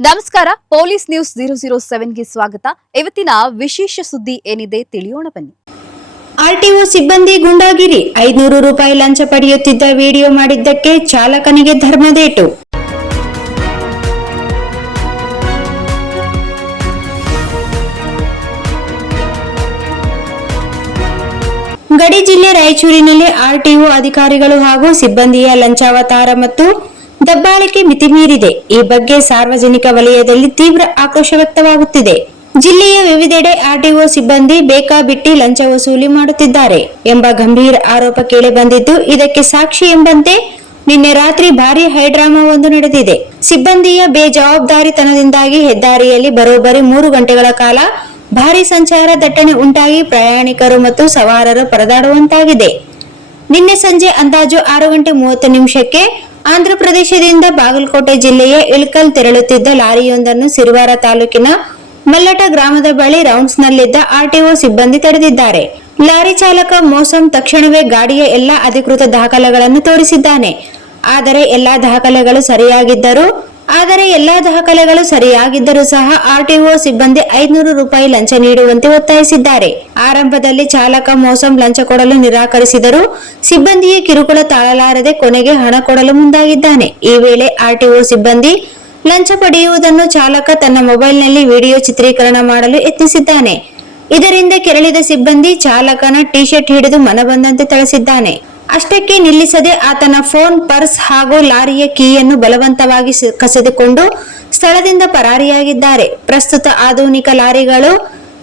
ನಮಸ್ಕಾರ, police news 007ಗೆ ಸ್ವಾಗತ. ಇವತ್ತಿನ ವಿಶೇಷ ಸುದ್ದಿ ಏನಿದೆ ತಿಳಿಯೋಣ ಬನ್ನಿ. ಆರ್ಟಿಒ ಸಿಬ್ಬಂದಿ ಗುಂಡಾಗಿರಿ, 500 ರೂಪಾಯಿ ಲಂಚ ಪಡೆಯುತ್ತಿದ್ದ ವಿಡಿಯೋ ಮಾಡಿದ್ದಕ್ಕೆ ಚಾಲಕನಿಗೆ ಧರ್ಮದೇಟು. ಗಡಿ ಜಿಲ್ಲೆ ರಾಯಚೂರಿನಲ್ಲಿ ಆರ್ಟಿಒ ಅಧಿಕಾರಿಗಳು ಹಾಗೂ ಸಿಬ್ಬಂದಿಯ ಲಂಚಾವತಾರ ಮತ್ತು ದಬ್ಬಾಳಿಕೆ ಮಿತಿ ಮೀರಿದೆ. ಈ ಬಗ್ಗೆ ಸಾರ್ವಜನಿಕ ವಲಯದಲ್ಲಿ ತೀವ್ರ ಆಕ್ರೋಶ ವ್ಯಕ್ತವಾಗುತ್ತಿದೆ. ಜಿಲ್ಲೆಯ ವಿವಿಧೆಡೆ ಆರ್ಟಿಒ ಸಿಬ್ಬಂದಿ ಬೇಕಾಬಿಟ್ಟಿ ಲಂಚ ವಸೂಲಿ ಮಾಡುತ್ತಿದ್ದಾರೆ ಎಂಬ ಗಂಭೀರ ಆರೋಪ ಕೇಳಿಬಂದಿದ್ದು, ಇದಕ್ಕೆ ಸಾಕ್ಷಿ ಎಂಬಂತೆ ನಿನ್ನೆ ರಾತ್ರಿ ಭಾರೀ ಹೈಡ್ರಾಮಾವೊಂದು ನಡೆದಿದೆ. ಸಿಬ್ಬಂದಿಯ ಬೇಜವಾಬ್ದಾರಿತನದಿಂದಾಗಿ ಹೆದ್ದಾರಿಯಲ್ಲಿ ಬರೋಬ್ಬರಿ 3 ಗಂಟೆಗಳ ಕಾಲ ಭಾರೀ ಸಂಚಾರ ದಟ್ಟಣೆ ಉಂಟಾಗಿ ಪ್ರಯಾಣಿಕರು ಮತ್ತು ಸವಾರರು ಪರದಾಡುವಂತಾಗಿದೆ. ನಿನ್ನೆ ಸಂಜೆ ಅಂದಾಜು 6:30 ಆಂಧ್ರಪ್ರದೇಶದಿಂದ ಬಾಗಲಕೋಟೆ ಜಿಲ್ಲೆಯ ಇಳಕಲ್ ತೆರಳುತ್ತಿದ್ದ ಲಾರಿಯೊಂದನ್ನು ಸಿರವಾರ ತಾಲೂಕಿನ ಮಲ್ಲಟ ಗ್ರಾಮದ ಬಳಿ ರೌಂಡ್ಸ್ನಲ್ಲಿದ್ದ ಆರ್ಟಿಒ ಸಿಬ್ಬಂದಿ ತಡೆದಿದ್ದಾರೆ. ಲಾರಿ ಚಾಲಕ ಮೋಸಂ ತಕ್ಷಣವೇ ಗಾಡಿಯ ಎಲ್ಲಾ ಅಧಿಕೃತ ದಾಖಲೆಗಳನ್ನು ತೋರಿಸಿದ್ದಾನೆ. ಆದರೆ ಎಲ್ಲಾ ದಾಖಲೆಗಳು ಸರಿಯಾಗಿದ್ದರೂ ಸಹ ಆರ್ಟಿಒ ಸಿಬ್ಬಂದಿ 500 ರೂಪಾಯಿ ಲಂಚ ನೀಡುವಂತೆ ಒತ್ತಾಯಿಸಿದ್ದಾರೆ. ಆರಂಭದಲ್ಲಿ ಚಾಲಕ ಮೋಸಂ ಲಂಚ ಕೊಡಲು ನಿರಾಕರಿಸಿದರೂ ಸಿಬ್ಬಂದಿಯ ಕಿರುಕುಳ ತಾಳಲಾರದೆ ಕೊನೆಗೆ ಹಣ ಕೊಡಲು ಮುಂದಾಗಿದ್ದಾನೆ. ಈ ವೇಳೆ ಆರ್ಟಿಒ ಸಿಬ್ಬಂದಿ ಲಂಚ ಪಡೆಯುವುದನ್ನು ಚಾಲಕ ತನ್ನ ಮೊಬೈಲ್ನಲ್ಲಿ ವಿಡಿಯೋ ಚಿತ್ರೀಕರಣ ಮಾಡಲು ಯತ್ನಿಸಿದ್ದಾನೆ. ಇದರಿಂದ ಕೆರಳಿದ ಸಿಬ್ಬಂದಿ ಚಾಲಕನ ಟಿ ಶರ್ಟ್ ಹಿಡಿದು ಮನಬಂದಂತೆ ಥಳಿಸಿದ್ದಾನೆ. ಅಷ್ಟಕ್ಕೆ ನಿಲ್ಲಿಸದೆ ಆತನ ಫೋನ್, ಪರ್ಸ್ ಹಾಗೂ ಲಾರಿಯ ಕೀಯನ್ನು ಬಲವಂತವಾಗಿ ಕಸಿದುಕೊಂಡು ಸ್ಥಳದಿಂದ ಪರಾರಿಯಾಗಿದ್ದಾರೆ. ಪ್ರಸ್ತುತ ಆಧುನಿಕ ಲಾರಿಗಳು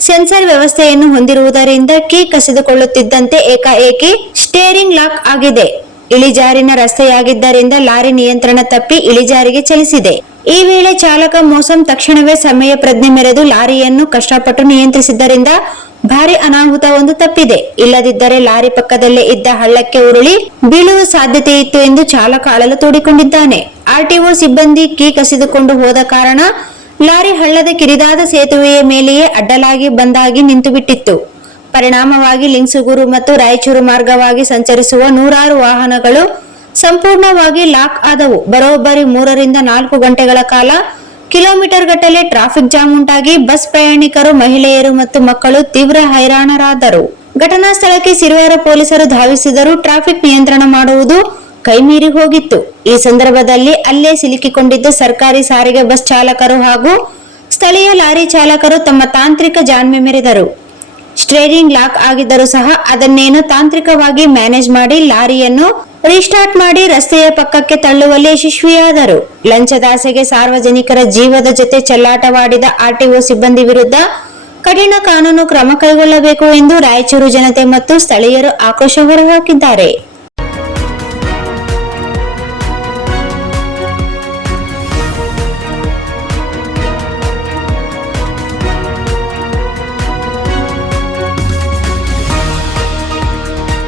ಸೆನ್ಸರ್ ವ್ಯವಸ್ಥೆಯನ್ನು ಹೊಂದಿರುವುದರಿಂದ ಕೀ ಕಸಿದುಕೊಳ್ಳುತ್ತಿದ್ದಂತೆ ಏಕಾಏಕಿ ಸ್ಟೇರಿಂಗ್ ಲಾಕ್ ಆಗಿದೆ. ಇಳಿಜಾರಿನ ರಸ್ತೆಯಾಗಿದ್ದರಿಂದ ಲಾರಿ ನಿಯಂತ್ರಣ ತಪ್ಪಿ ಇಳಿಜಾರಿಗೆ ಚಲಿಸಿದೆ. ಈ ವೇಳೆ ಚಾಲಕ ಮೋಸಂ ತಕ್ಷಣವೇ ಸಮಯ ಪ್ರಜ್ಞೆ ಮೆರೆದು ಲಾರಿಯನ್ನು ಕಷ್ಟಪಟ್ಟು ನಿಯಂತ್ರಿಸಿದ್ದರಿಂದ ಭಾರಿ ಅನಾಹುತವೊಂದು ತಪ್ಪಿದೆ. ಇಲ್ಲದಿದ್ದರೆ ಲಾರಿ ಪಕ್ಕದಲ್ಲೇ ಇದ್ದ ಹಳ್ಳಕ್ಕೆ ಉರುಳಿ ಬೀಳುವ ಸಾಧ್ಯತೆ ಇತ್ತು ಎಂದು ಚಾಲಕ ಅಳಲು ತೋಡಿಕೊಂಡಿದ್ದಾನೆ. ಆರ್ಟಿಒ ಸಿಬ್ಬಂದಿ ಕೀ ಕಸಿದುಕೊಂಡು ಹೋದ ಕಾರಣ ಲಾರಿ ಹಳ್ಳದ ಕಿರಿದಾದ ಸೇತುವೆಯ ಮೇಲೆಯೇ ಅಡ್ಡಲಾಗಿ ಬಂದಾಗಿ ನಿಂತುಬಿಟ್ಟಿತ್ತು. ಪರಿಣಾಮವಾಗಿ ಲಿಂಗಸೂಗೂರು ಮತ್ತು ರಾಯಚೂರು ಮಾರ್ಗವಾಗಿ ಸಂಚರಿಸುವ ನೂರಾರು ವಾಹನಗಳು ಸಂಪೂರ್ಣವಾಗಿ ಲಾಕ್ ಆದವು. ಬರೋಬ್ಬರಿ 3 ರಿಂದ 4 ಗಂಟೆಗಳ ಕಾಲ ಕಿಲೋಮೀಟರ್ ಗಟ್ಟಲೆ ಟ್ರಾಫಿಕ್ ಜಾಮ್ ಉಂಟಾಗಿ ಬಸ್ ಪ್ರಯಾಣಿಕರು, ಮಹಿಳೆಯರು ಮತ್ತು ಮಕ್ಕಳು ತೀವ್ರ ಹೈರಾಣರಾದರು. ಘಟನಾ ಸ್ಥಳಕ್ಕೆ ಸಿರವಾರ ಪೊಲೀಸರು ಧಾವಿಸಿದರೂ ಟ್ರಾಫಿಕ್ ನಿಯಂತ್ರಣ ಮಾಡುವುದು ಕೈಮೀರಿ ಹೋಗಿತ್ತು. ಈ ಸಂದರ್ಭದಲ್ಲಿ ಅಲ್ಲೇ ಸಿಲುಕಿಕೊಂಡಿದ್ದ ಸರ್ಕಾರಿ ಸಾರಿಗೆ ಬಸ್ ಚಾಲಕರು ಹಾಗೂ ಸ್ಥಳೀಯ ಲಾರಿ ಚಾಲಕರು ತಮ್ಮ ತಾಂತ್ರಿಕ ಜಾಣ್ಮೆ ಮೆರೆದರು. ಸ್ಟೇರಿಂಗ್ ಲಾಕ್ ಆಗಿದ್ದರೂ ಸಹ ಅದನ್ನೇನೋ ತಾಂತ್ರಿಕವಾಗಿ ಮ್ಯಾನೇಜ್ ಮಾಡಿ ಲಾರಿಯನ್ನು ರೀಸ್ಟಾರ್ಟ್ ಮಾಡಿ ರಸ್ತೆಯ ಪಕ್ಕಕ್ಕೆ ತಳ್ಳುವಲ್ಲಿ ಯಶಸ್ವಿಯಾದರು. ಲಂಚದಾಸೆಗೆ ಸಾರ್ವಜನಿಕರ ಜೀವದ ಜೊತೆ ಚೆಲ್ಲಾಟವಾಡಿದ ಆರ್ಟಿಒ ಸಿಬ್ಬಂದಿ ವಿರುದ್ಧ ಕಠಿಣ ಕಾನೂನು ಕ್ರಮ ಕೈಗೊಳ್ಳಬೇಕು ಎಂದು ರಾಯಚೂರು ಜನತೆ ಮತ್ತು ಸ್ಥಳೀಯರು ಆಕ್ರೋಶ ಹೊರಹಾಕಿದ್ದಾರೆ.